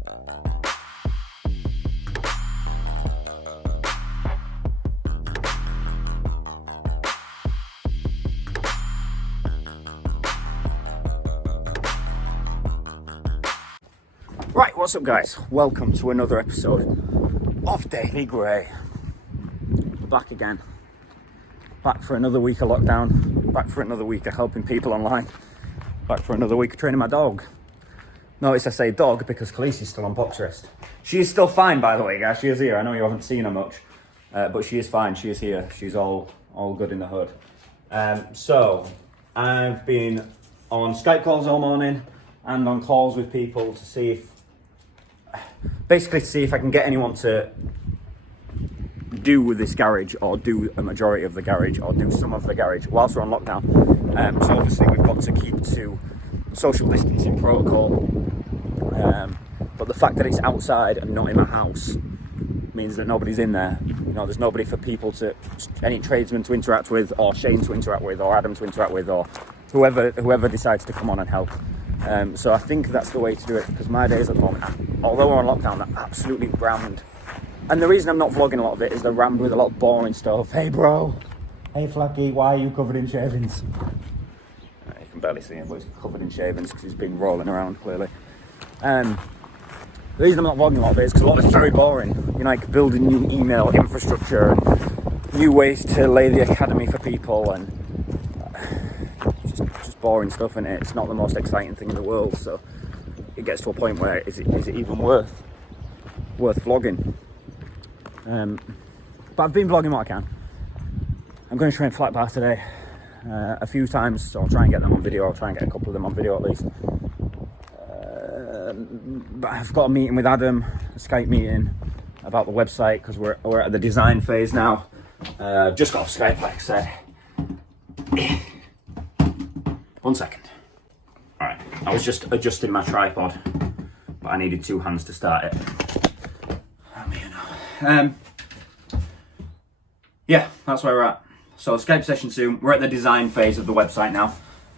Right, what's up guys? Welcome to another episode of DailyGray. Back again. Back for another week of lockdown. Back for another week of helping people online. Back for another week of training my dog. Notice I say dog because Khaleesi's still on box rest. She is still fine, by the way, guys. She is here. I know you haven't seen her much, but she is fine. She is here. She's all good in the hood. So I've been on Skype calls all morning and on calls with people to see if I can get anyone to do with this garage or do a majority of the garage or do some of the garage whilst we're on lockdown. So obviously we've got to keep to social distancing protocol, but the fact that it's outside and not in my house means that nobody's in there. You know, there's nobody for people to, any tradesmen to interact with, or Shane to interact with, or Adam to interact with, or whoever decides to come on and help. So I think that's the way to do it, because my days at the moment, although we're on lockdown, they're absolutely rammed. And the reason I'm not vlogging a lot of it is they're rammed with a lot of boring stuff. Hey bro, hey Flacky, why are you covered in shavings? You can barely see him, but he's covered in shavings because he's been rolling around clearly. The reason I'm not vlogging a lot of it is because a lot of it's very boring. You know, like building new email infrastructure and new ways to lay the academy for people, and just boring stuff in it. It's not the most exciting thing in the world, so it gets to a point where is it even worth vlogging? But I've been vlogging what I can. I'm going to train flat bar today a few times, so I'll try and get them on video. I'll try and get a couple of them on video at least. But I've got a meeting with Adam, a Skype meeting about the website, because we're at the design phase now. Just got off Skype, like I said. 1 second. All right, I was just adjusting my tripod, but I needed 2 hands to start it. Yeah, that's where we're at. So Skype session soon. We're at the design phase of the website now,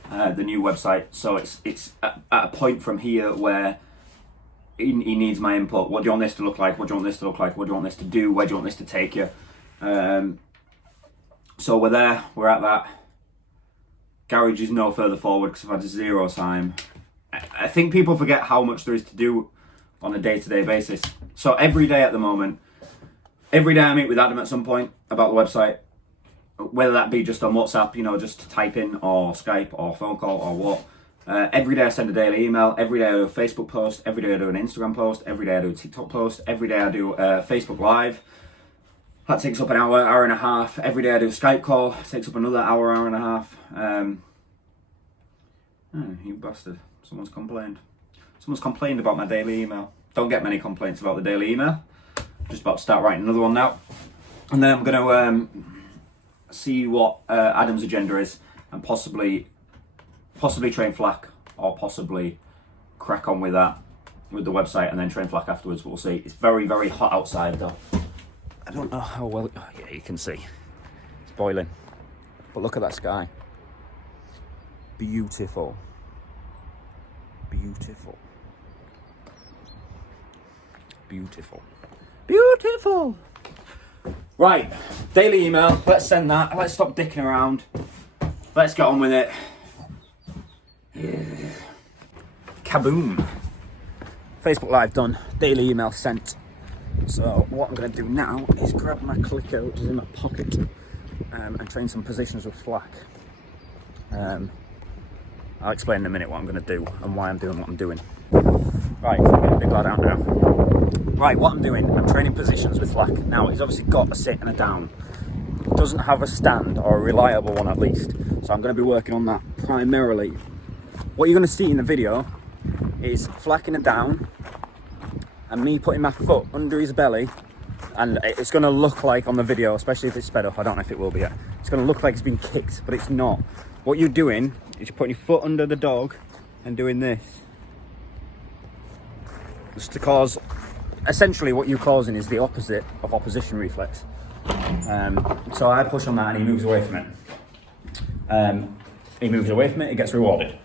the new website. So it's at a point from here where he needs my input. What do you want this to look like? What do you want this to look like? What do you want this to do? Where do you want this to take you? So we're there. We're at that. Garage is no further forward because I've had 0 time. I think people forget how much there is to do on a day-to-day basis. So every day at the moment, every day I meet with Adam at some point about the website, whether that be just on WhatsApp, you know, just to type in, or Skype, or phone call, or what. Every day I send a daily email. Every day I do a Facebook post. Every day I do an Instagram post. Every day I do a TikTok post. Every day I do a Facebook Live. That takes up an hour and a half. Every day I do a Skype call. It takes up another hour and a half. You bastard. Someone's complained. Someone's complained about my daily email. Don't get many complaints about the daily email. Just about to start writing another one now. And then I'm going to see what Adam's agenda is, and possibly train Flack, or possibly crack on with that, with the website, and then train Flack afterwards. We'll see. It's very, very hot outside though. I don't know how well, oh, yeah, you can see. It's boiling. But look at that sky. Beautiful. Beautiful. Beautiful. Beautiful. Right, daily email. Let's send that. Let's stop dicking around. Let's get on with it. Yeah. Kaboom. Facebook Live done. Daily email sent. So what I'm going to do now is grab my clicker, which is in my pocket, and train some positions with Flack. I'll explain in a minute what I'm going to do and why I'm doing what I'm doing. Right, get a big lad out now. Right, what I'm doing, I'm training positions with Flack. Now, he's obviously got a sit and a down. Doesn't have a stand, or a reliable one at least. So I'm going to be working on that primarily. What you're going to see in the video is Flack in a down, and me putting my foot under his belly, and it's going to look like on the video, especially if it's sped up, I don't know if it will be yet, it's going to look like it's been kicked, but it's not. What you're doing is you're putting your foot under the dog and doing this. Just to cause, essentially what you're causing is the opposite of opposition reflex. So I push on that and he moves away from it. He moves away from it, he gets rewarded.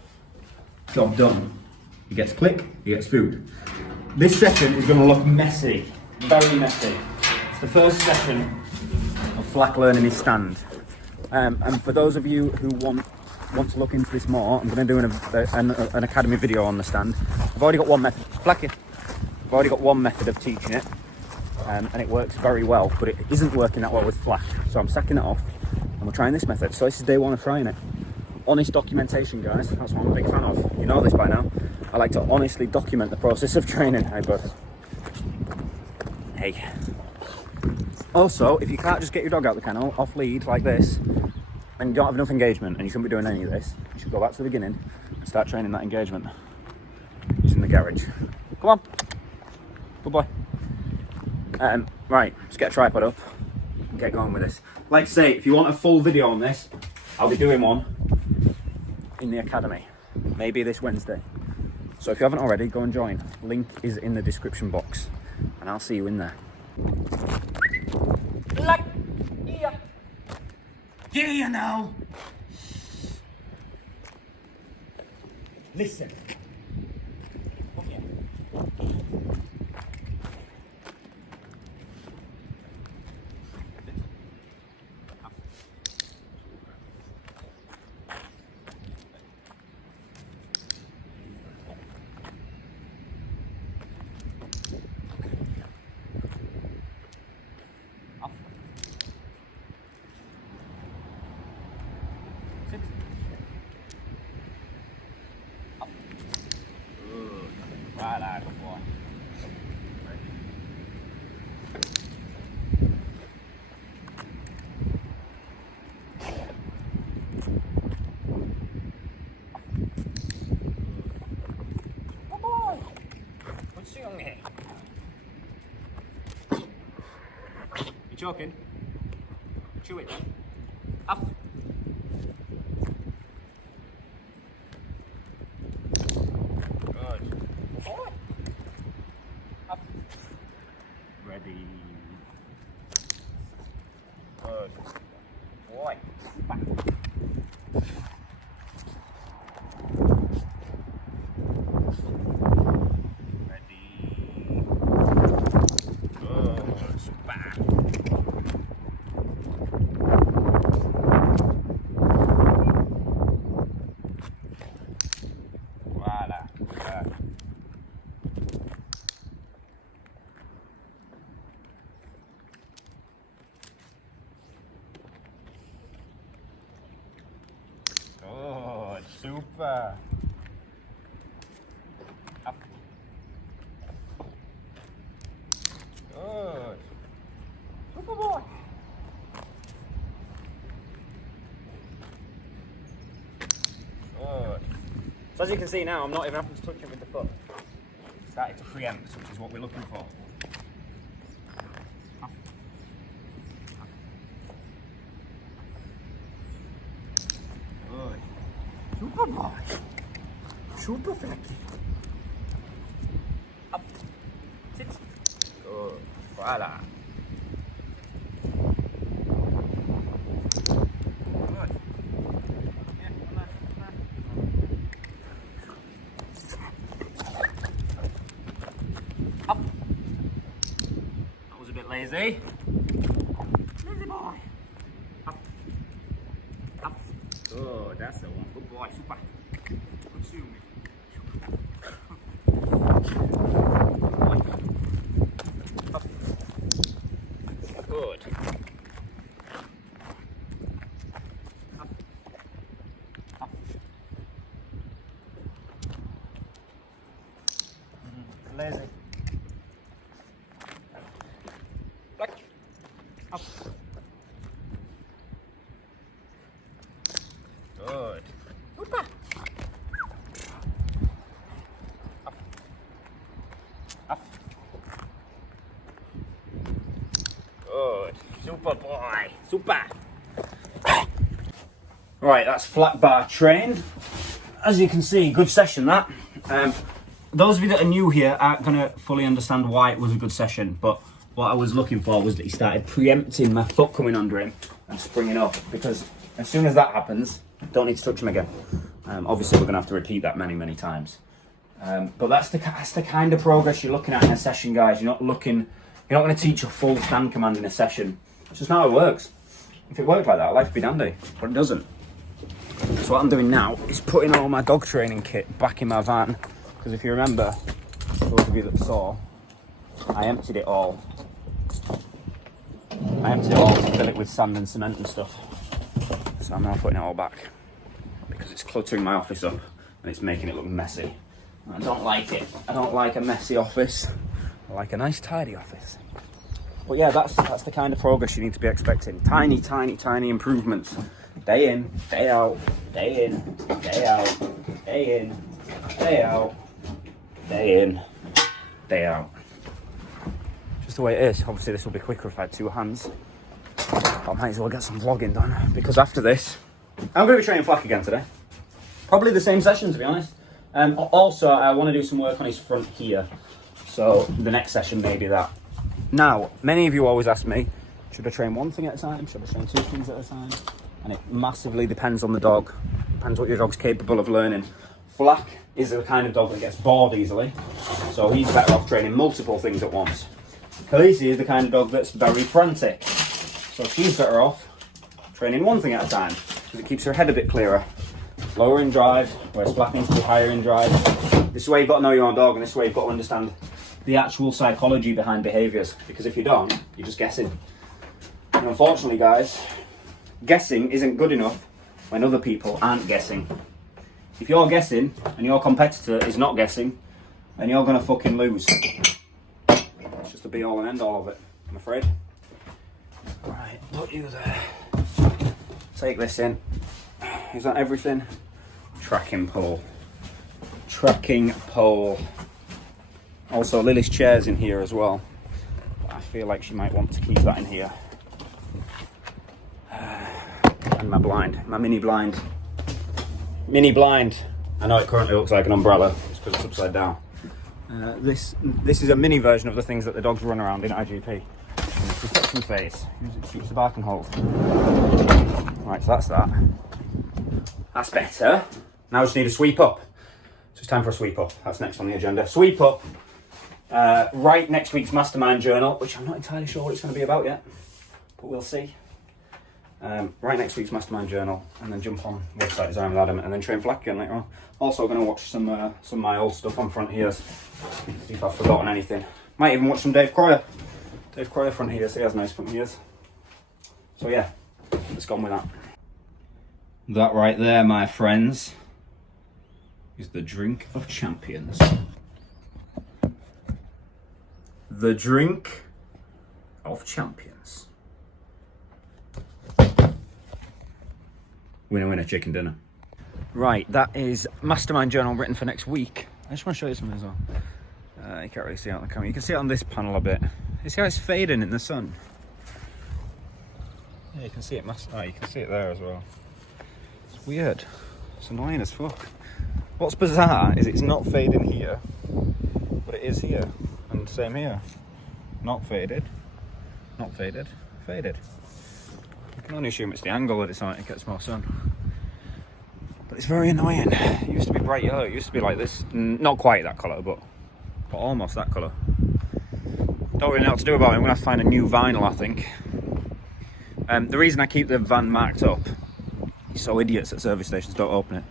Job done. He gets click, he gets food. This session is going to look messy, very messy. It's the first session of Flack learning his stand. And for those of you who want to look into this more, I'm going to do an academy video on the stand. I've already got one method. Flacky. I've already got one method of teaching it, and it works very well, but it isn't working that well with Flack. So I'm sacking it off, and we're trying this method. So this is day one of trying it. Honest documentation, guys. That's what I'm a big fan of. You know this by now. I like to honestly document the process of training. Hey, bud. Hey. Also, if you can't just get your dog out the kennel off lead like this, and you don't have enough engagement, and you shouldn't be doing any of this, you should go back to the beginning and start training that engagement using the garage. Come on. Good boy. Right, let's get a tripod up and get going with this. Like I say, if you want a full video on this, I'll be doing one in the academy, maybe this Wednesday. So if you haven't already, go and join. Link is in the description box, and I'll see you in there. Yeah, you know. Listen. Come here. Sit. Up. Good. Voila, good boy. Ready. Good boy. Good swing here. You choking? Chew it then. Up. Ready. Good. Boy. Back. Ready. Good. Super. Voila. Good. Good, super. Up. Good. Super boy. Good. So as you can see now, I'm not even having to touch it with the foot. Started to preempt, which is what we're looking for. Up. Good. Super boy. Super flaky. Up. Sit. Good. Voila. Good. Yeah, come on, come on. Up. That was a bit lazy. Lazy boy. Up. Up. Good, that's the one. Good boy, super. Good swing. Up. Good. Up. Up. Lazy. Back. Up. Good. Super. Up. Up. Good. Super boy. Super. Right, that's flat bar trained. As you can see, good session that. Those of you that are new here aren't going to fully understand why it was a good session, but what I was looking for was that he started preempting my foot coming under him and springing up, because as soon as that happens, don't need to touch him again. Obviously, we're going to have to repeat that many, many times. But that's the kind of progress you're looking at in a session, guys. You're not going to teach a full stand command in a session. It's just not how it works. If it worked like that, life would be dandy, but it doesn't. So what I'm doing now is putting all my dog training kit back in my van, because if you remember, those of you that saw, I emptied it all. To fill it with sand and cement and stuff. So I'm now putting it all back, because it's cluttering my office up and it's making it look messy. I don't like it. I don't like a messy office. I like a nice tidy office. But yeah, that's the kind of progress you need to be expecting. Tiny, tiny, tiny improvements. Day in, day out, day in, day out, day in, day out, day in, day out. Just the way it is. Obviously this will be quicker if I had two hands. But I might as well get some vlogging done, because after this, I'm going to be training Flack again today. Probably the same session, to be honest. Also, I want to do some work on his front here. So the next session may be that. Now, many of you always ask me, should I train one thing at a time? Should I train two things at a time? And it massively depends on the dog. Depends what your dog's capable of learning. Flack is the kind of dog that gets bored easily, so he's better off training multiple things at once. Khaleesi is the kind of dog that's very frantic, so she's better off training one thing at a time, because it keeps her head a bit clearer. Lower in drive, whereas Flack needs to be higher in drive. This is where you've got to know your own dog, and this is where you've got to understand the actual psychology behind behaviours, because if you don't, you're just guessing. And unfortunately, guys, guessing isn't good enough when other people aren't guessing. If you're guessing and your competitor is not guessing, then you're going to fucking lose. It's just the be all and end all of it, I'm afraid. Right, put you there. Take this in. Is that everything? Tracking pole. Tracking pole. Also, Lily's chair's in here as well. But I feel like she might want to keep that in here. And my blind, my mini blind. Mini blind. I know it currently looks like an umbrella, it's because it's upside down. This is a mini version of the things that the dogs run around in IGP. In the protection phase. It shoots the barking hold. Right, so that's that. That's better. Now I just need a sweep up. So it's time for a sweep up. That's next on the agenda. Sweep up. Write next week's mastermind journal, which I'm not entirely sure what it's going to be about yet, but we'll see. Write next week's mastermind journal, and then jump on website design with Adam, and then train Flack again later on. Also going to watch some of my old stuff on front here, see if I've forgotten anything. Might even watch some Dave Croyer. Dave Croyer front here, so he has nice front ears. So yeah, let's go on with that. That right there, my friends, is the drink of champions. The drink of champions. Winner, winner, chicken dinner. Right, that is mastermind journal written for next week. I just want to show you something as well. You can't really see it on the camera. You can see it on this panel a bit. You see how it's fading in the sun? Yeah, you can see it. Oh, you can see it there as well. It's weird. It's annoying as fuck. What's bizarre is it's not fading here, but it is here. And same here. Not faded. Not faded. Faded. You can only assume it's the angle that it's on, it gets more sun. But it's very annoying. It used to be bright yellow. It used to be like this. Not quite that colour, but almost that colour. Don't really know what to do about it. I'm going to have to find a new vinyl, I think. The reason I keep the van marked up, so idiots at service stations don't open it.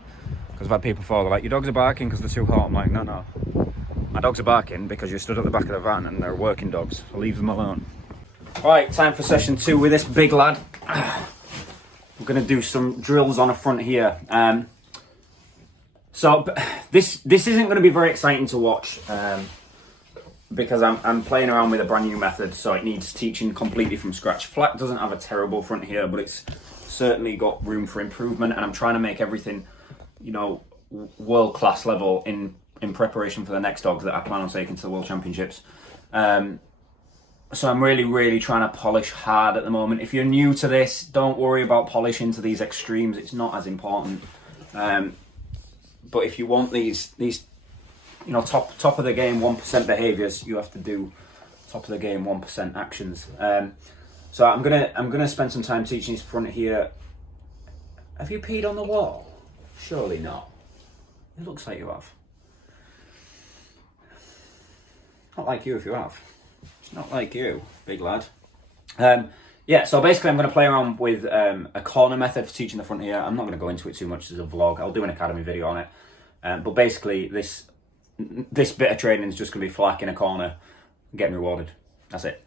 Because I've had people fall, they're like, your dogs are barking because they're too hot. I'm like, no. My dogs are barking because you're stood at the back of the van and they're working dogs, so leave them alone. Right, time for session 2 with this big lad. We're going to do some drills on a front here. So this isn't going to be very exciting to watch because I'm playing around with a brand new method, so it needs teaching completely from scratch. Flack doesn't have a terrible front here, but it's certainly got room for improvement, and I'm trying to make everything, you know, world-class level in preparation for the next dogs that I plan on taking to the World Championships. So I'm really trying to polish hard at the moment. If you're new to this, don't worry about polishing to these extremes. It's not as important. But if you want these you know, top of the game 1% behaviours, you have to do top of the game 1% actions. So I'm gonna spend some time teaching this front here. Have you peed on the wall? Surely not. It looks like you have. Not like you if you have. It's not like you, big lad. Yeah, so basically I'm going to play around with a corner method for teaching the front here. I'm not going to go into it too much as a vlog. I'll do an academy video on it. But basically this bit of training is just going to be flack in a corner and getting rewarded. That's it.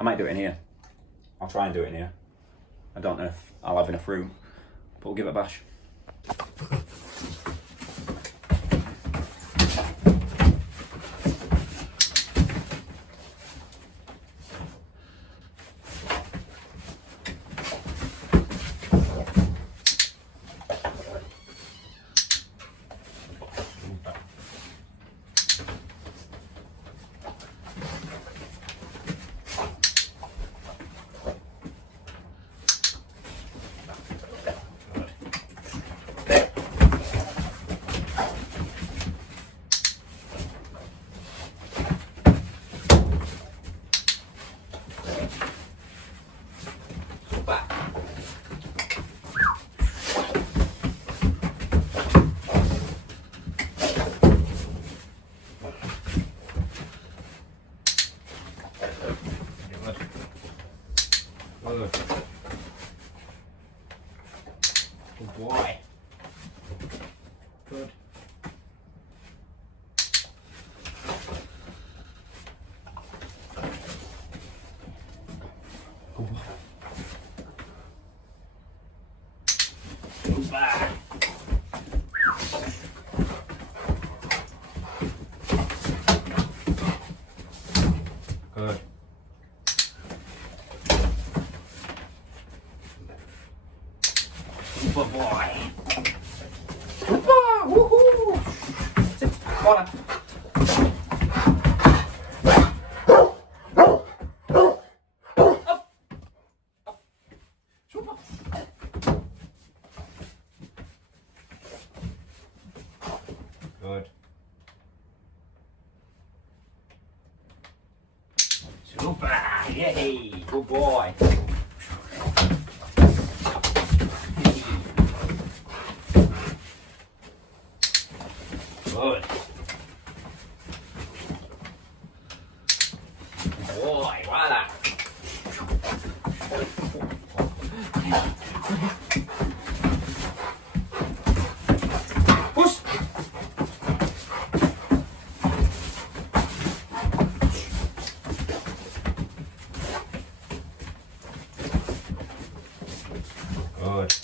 I might do it in here. I'll try and do it in here. I don't know if I'll have enough room, but we'll give it a bash. Good boy. Good. Good boy. Good boy. Good. Good boy. Good boy. Woohoo! Sit. Corner. Up. Up. Super. Good. Super. Yay. Good boy. Good. Boy, voila. Push. Good.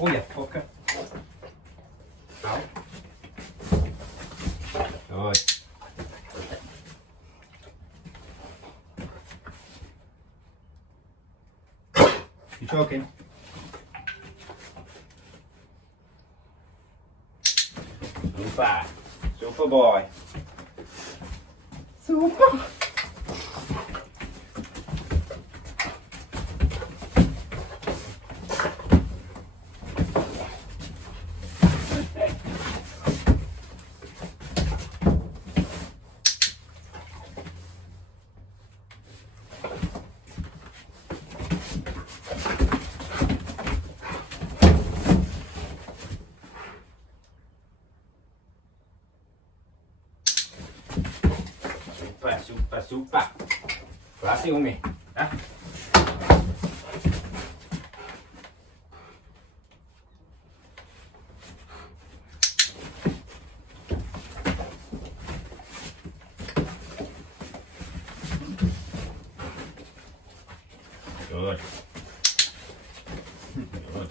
Oh yeah, fucker. Ow. Good. You choking? Super. Super boy. Super. Super, super. Classy Umi. Huh? Good. Good.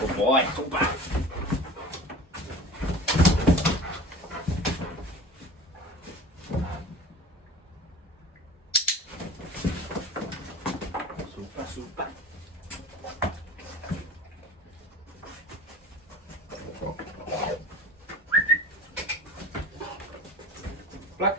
Good boy, super. Super, super. Black.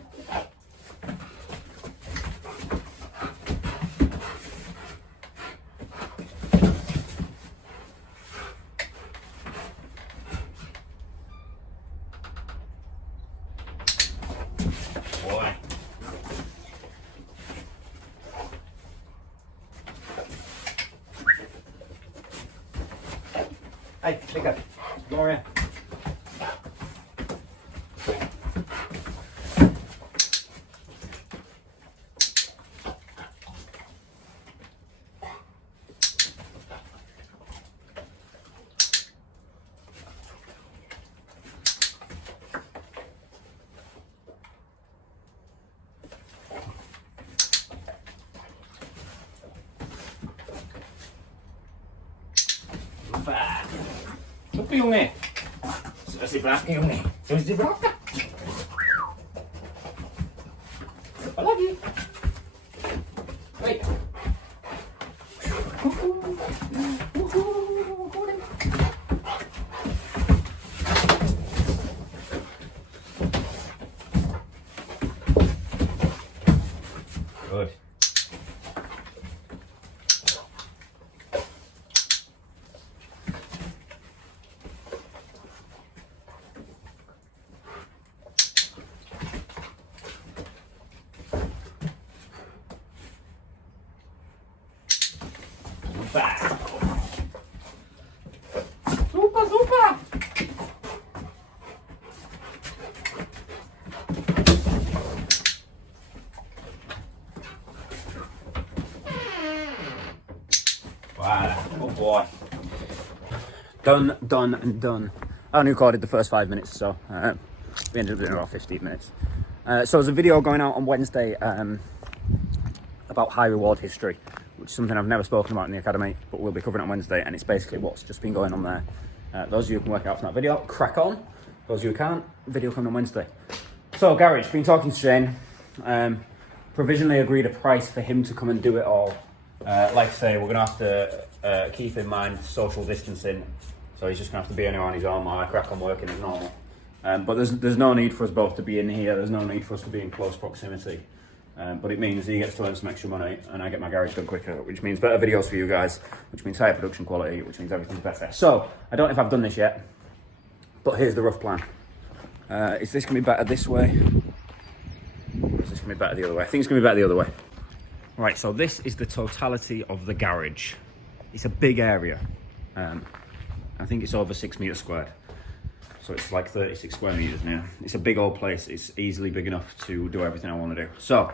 Hey, Nico, come over here. Apa yung ni? Si Black yung ni. Si Black ka. Apa lagi? Wait. Good. Super, super! Wow, oh boy. Done, done, and done. I only recorded the first 5 minutes, so we ended up doing about 15 minutes. So there's a video going out on Wednesday about high reward history, which is something I've never spoken about in the academy, but we'll be covering it on Wednesday, and it's basically what's just been going on there. Those of you who can work out from that video, crack on. Those of you who can't, video coming on Wednesday. So garage, been talking to Shane, provisionally agreed a price for him to come and do it all. Like I say, we're gonna have to keep in mind social distancing, so he's just gonna have to be anywhere on his own while I crack on working as normal. But there's no need for us both to be in here, there's no need for us to be in close proximity. But it means he gets to earn some extra money and I get my garage done quicker, which means better videos for you guys, which means higher production quality, which means everything's better. So, I don't know if I've done this yet, but here's the rough plan. Is this going to be better this way? Or is this going to be better the other way? I think it's going to be better the other way. Right, so this is the totality of the garage. It's a big area. I think it's over 6 meters squared. So it's like 36 square meters now. It's a big old place. It's easily big enough to do everything I want to do. So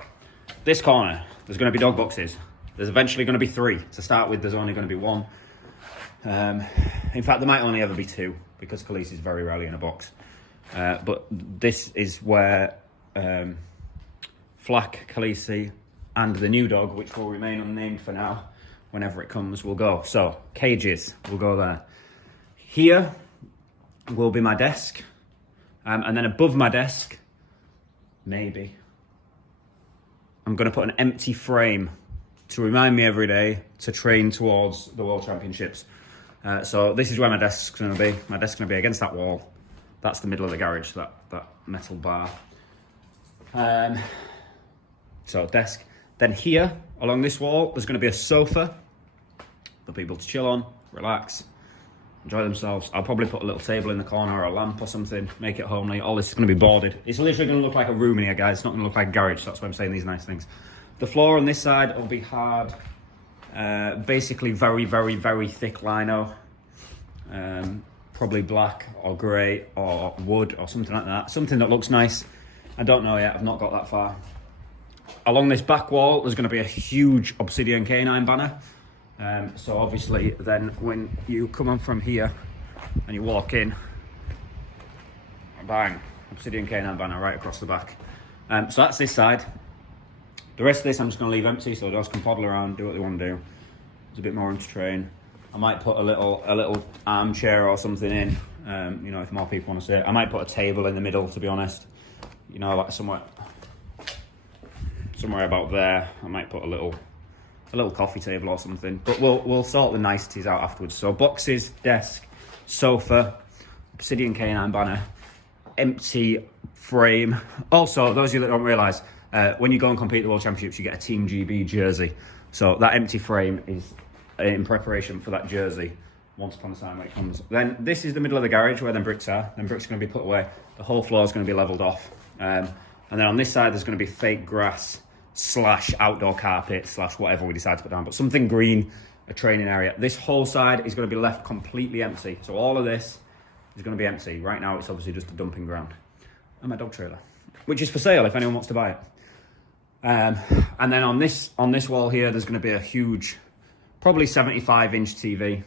this corner, there's going to be dog boxes. There's eventually going to be 3. To start with, there's only going to be 1. In fact, there might only ever be 2 because Khaleesi is very rarely in a box. But this is where Flack, Khaleesi, and the new dog, which will remain unnamed for now, whenever it comes, will go. So cages will go there. Here will be my desk, and then above my desk, maybe, I'm going to put an empty frame to remind me every day to train towards the World Championships. So this is where my desk's going to be. My desk's going to be against that wall. That's the middle of the garage, that metal bar. So desk. Then here, along this wall, there's going to be a sofa for people to chill on, relax, enjoy themselves. I'll probably put a little table in the corner or a lamp or something, make it homely. All this is going to be boarded. It's literally going to look like a room in here, guys. It's not going to look like a garage. So that's why I'm saying these nice things. The floor on this side will be hard, basically very, very, very thick lino. Probably black or grey or wood or something like that. Something that looks nice. I don't know yet. I've not got that far. Along this back wall, there's going to be a huge Obsidian canine banner. So obviously then when you come on from here and you walk in, bang, Obsidian canine banner right across the back. So that's this side. The rest of this I'm just going to leave empty so the dogs can toddle around, do what they want to do. There's a bit more room to train. I might put a little armchair or something in, you know, if more people want to sit. I might put a table in the middle, to be honest. You know, like somewhere about there. I might put a little coffee table or something, but we'll sort the niceties out afterwards. So boxes, desk, sofa, Obsidian canine banner, empty frame. Also, those of you that don't realise, when you go and compete at the World Championships, you get a Team GB jersey. So that empty frame is in preparation for that jersey once upon a time when it comes. Then this is the middle of the garage where the bricks are. Then bricks are going to be put away. The whole floor is going to be levelled off. And then on this side, there's going to be fake grass / outdoor carpet / whatever we decide to put down, but something green a training area. This whole side is going to be left completely empty. So all of this is going to be empty. Right now it's obviously just a dumping ground. And my dog trailer, which is for sale if anyone wants to buy it. And then on this wall here, there's going to be a huge, probably 75-inch TV.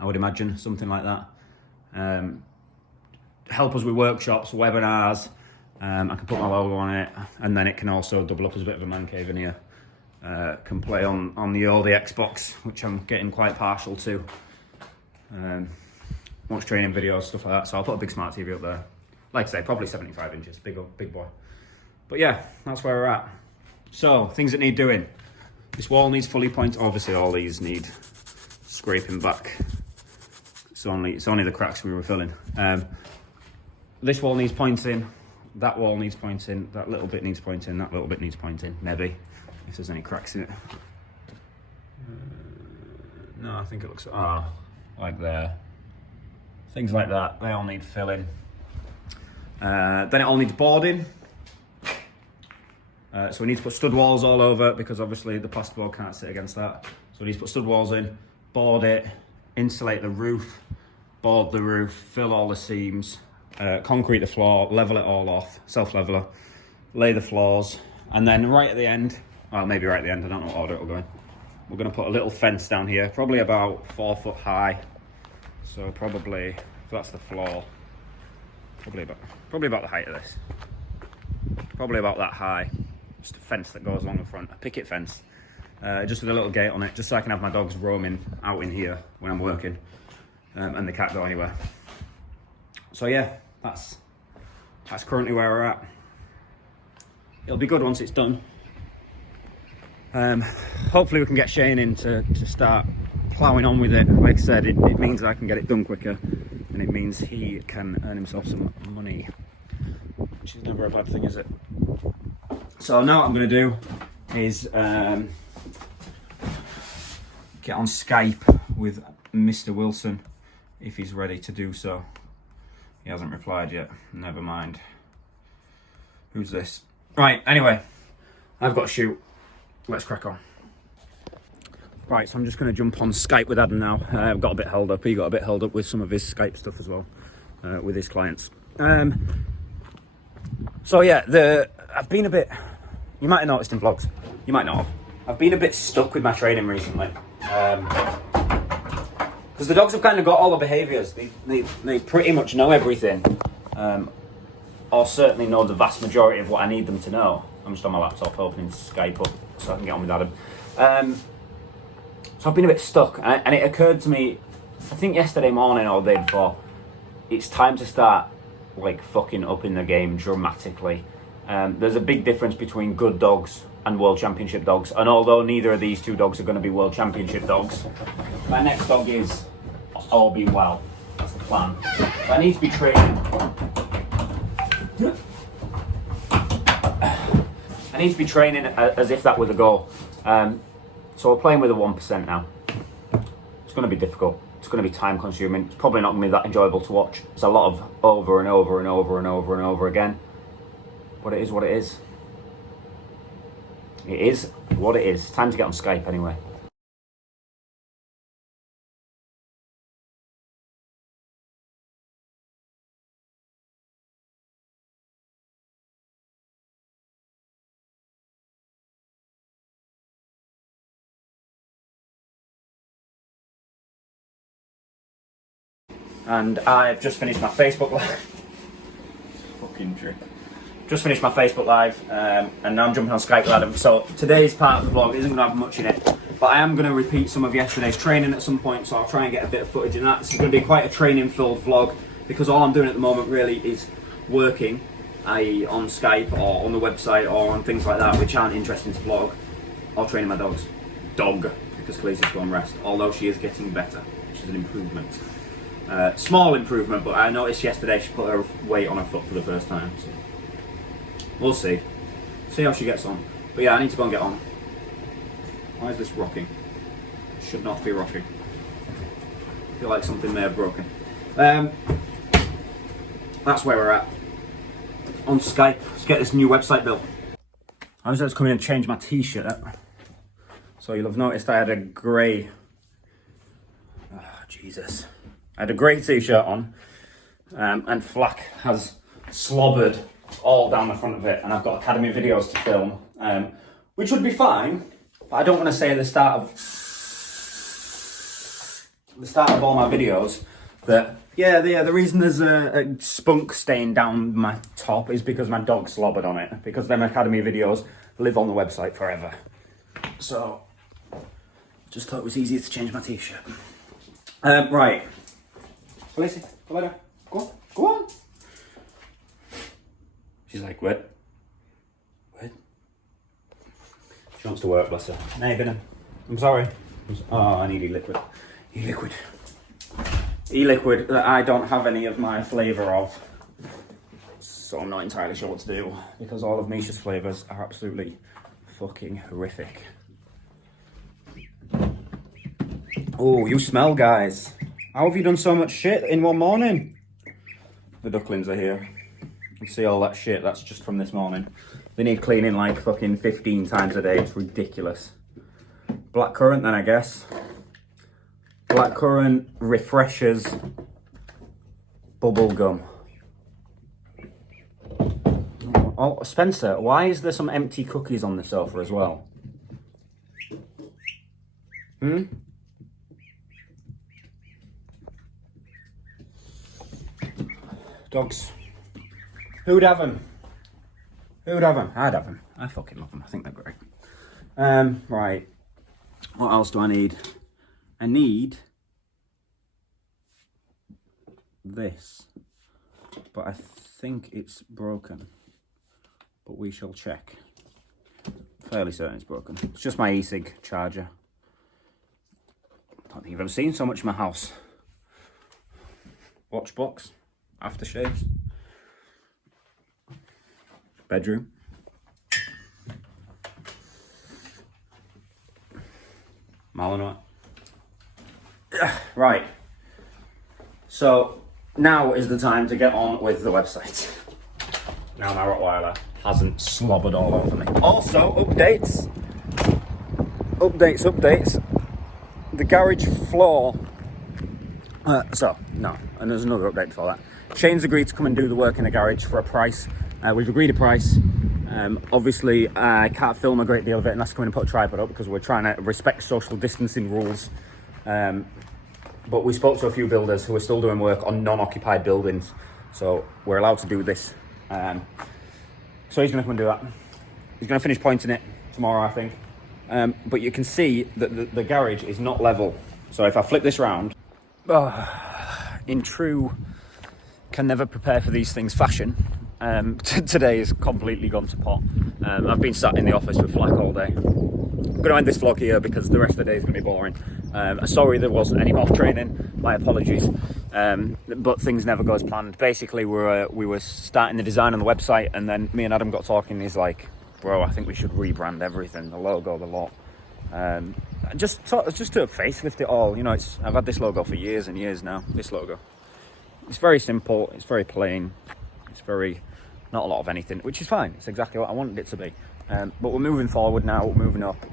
I would imagine, something like that. Help us with workshops, webinars. I can put my logo on it, and then it can also double up as a bit of a man cave in here. Can play on the oldie Xbox, which I'm getting quite partial to. Watch training videos, stuff like that. So I'll put a big smart TV up there. Like I say, probably 75 inches, big boy. But yeah, that's where we're at. So, things that need doing. This wall needs fully pointed. Obviously, all these need scraping back. It's only the cracks we were filling. This wall needs pointing. That wall needs pointing. That little bit needs pointing. That little bit needs pointing. Maybe, if there's any cracks in it. No, I think it looks like there. Things like that. They all need filling. Then it all needs boarding. So we need to put stud walls all over, because obviously the plasterboard can't sit against that. So we need to put stud walls in, board it, insulate the roof, board the roof, fill all the seams, concrete the floor, level it all off, self-leveler, lay the floors, and then right at the end, well, maybe right at the end, I don't know what order it'll go in, we're going to put a little fence down here, probably about 4 foot high. So probably, if that's the floor, probably about the height of this. Probably about that high. Just a fence that goes along the front, a picket fence, just with a little gate on it, just so I can have my dogs roaming out in here when I'm working, and they can't go anywhere. So yeah, that's currently where we're at. It'll be good once it's done. Hopefully we can get Shane in to start ploughing on with it. Like I said, it means I can get it done quicker, and it means he can earn himself some money, which is never a bad thing, is it? So now what I'm going to do is get on Skype with Mr. Wilson, if he's ready to do so. He hasn't replied yet. Never mind. Who's this? Right, anyway, I've got to shoot. Let's crack on. Right, so I'm just going to jump on Skype with Adam now. I've got a bit held up. He got a bit held up with some of his Skype stuff as well, with his clients. So yeah, I've been a bit, you might have noticed in vlogs, you might not have. I've been a bit stuck with my training recently. Because the dogs have kind of got all the behaviours. They pretty much know everything. Or certainly know the vast majority of what I need them to know. I'm just on my laptop opening Skype up so I can get on with Adam. So I've been a bit stuck, and it occurred to me, I think yesterday morning or the day before, it's time to start like fucking up in the game dramatically. There's a big difference between good dogs and World Championship dogs, and although neither of these two dogs are going to be World Championship dogs, my next dog is, all being well, that's the plan. So I need to be training. I need to be training as if that were the goal. So we're playing with a 1% now. It's going to be difficult. It's going to be time consuming. It's probably not going to be that enjoyable to watch. It's a lot of over and over and over and over and over again. But it is what it is. It is what it is. Time to get on Skype anyway. And I've just finished my Facebook Live. Fucking trip. Just finished my Facebook Live, and now I'm jumping on Skype with Adam. So today's part of the vlog isn't going to have much in it, but I am going to repeat some of yesterday's training at some point, so I'll try and get a bit of footage in that. This is going to be quite a training-filled vlog, because all I'm doing at the moment really is working, i.e. on Skype or on the website or on things like that, which aren't interesting to vlog, or training my dog, because Khaleesi's gone rest, although she is getting better, which is an improvement. Small improvement, but I noticed yesterday she put her weight on her foot for the first time. So we'll see. See how she gets on. But yeah, I need to go and get on. Why is this rocking? It should not be rocking. I feel like something may have broken. That's where we're at. On Skype. Let's get this new website built. I was just coming in and change my t-shirt. So you'll have noticed I had a grey, oh Jesus, I had a grey t-shirt on, and Flack has slobbered all down the front of it, and I've got Academy videos to film, which would be fine, but I don't want to say at the start of all my videos that the reason there's a spunk stain down my top is because my dog slobbered on it, because them Academy videos live on the website forever. So just thought it was easier to change my t-shirt. Right, Felicity, go later. Go on. She's like, what? She wants to work, bless her. Nah, I'm sorry. Oh, I need e-liquid. E-liquid that I don't have any of my flavour of. So I'm not entirely sure what to do, because all of Misha's flavours are absolutely fucking horrific. Oh, you smell, guys. How have you done so much shit in one morning? The ducklings are here. You see all that shit, that's just from this morning. They need cleaning like fucking 15 times a day, it's ridiculous. Blackcurrant then, I guess. Blackcurrant, refreshers, bubble gum. Oh, Spencer, why is there some empty cookies on the sofa as well? Dogs. Who'd have them? I'd have them. I fucking love them. I think they're great. Right. What else do I need? I need this. But I think it's broken. But we shall check. Fairly certain it's broken. It's just my e-cig charger. I don't think you've ever seen so much in my house. Watch box. Aftershaves. Bedroom. Malinois. Right. So now is the time to get on with the website. Now my Rottweiler hasn't slobbered all over me. Also, updates. The garage floor. And there's another update for that. Shane's agreed to come and do the work in the garage for a price. We've agreed a price. Obviously, I can't film a great deal of it unless I come in and put a tripod up, because we're trying to respect social distancing rules. But we spoke to a few builders who are still doing work on non-occupied buildings, so we're allowed to do this. So he's going to come and do that. He's going to finish pointing it tomorrow, I think. But you can see that the garage is not level. So if I flip this round, in true can never prepare for these things fashion, today is completely gone to pot. I've been sat in the office with Flack all day. I'm going to end this vlog here because the rest of the day is going to be boring. Sorry there wasn't any more training, my apologies. But things never go as planned. Basically, we were starting the design on the website, and then me and Adam got talking, and he's like, bro, I think we should rebrand everything, the logo, the lot. Just to facelift it all. You know, I've had this logo for years and years now, this logo. It's very simple, it's very plain, it's very, not a lot of anything, which is fine. It's exactly what I wanted it to be. But we're moving forward now, we're moving up.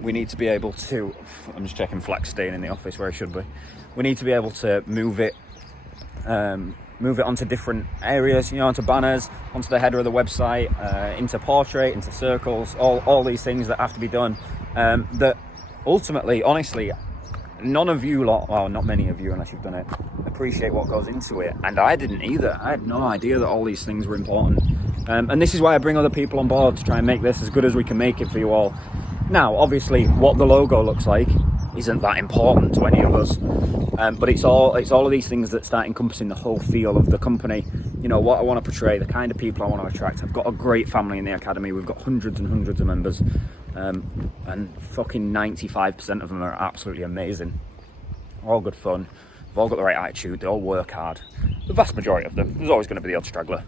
We need to be able to, I'm just checking Flack's staying in the office where it should be. We need to be able to move it onto different areas, you know, onto banners, onto the header of the website, into portrait, into circles, all these things that have to be done. That ultimately, honestly, none of you lot, well, not many of you unless you've done it, appreciate what goes into it. And I didn't either. I had no idea that all these things were important. And this is why I bring other people on board to try and make this as good as we can make it for you all. Now, obviously, what the logo looks like isn't that important to any of us. But it's all of these things that start encompassing the whole feel of the company. You know, what I want to portray, the kind of people I want to attract. I've got a great family in the academy. We've got hundreds and hundreds of members. And fucking 95% of them are absolutely amazing. They're all good fun. They've all got the right attitude. They all work hard. The vast majority of them. There's always going to be the odd straggler.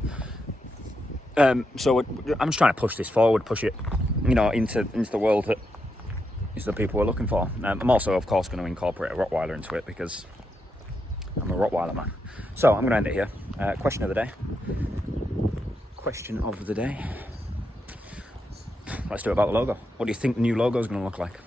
So I'm just trying to push this forward, push it, you know, into the world that is the people we're looking for. I'm also, of course, going to incorporate a Rottweiler into it because I'm a Rottweiler man. So I'm going to end it here. Question of the day. Let's do it about the logo. What do you think the new logo is going to look like?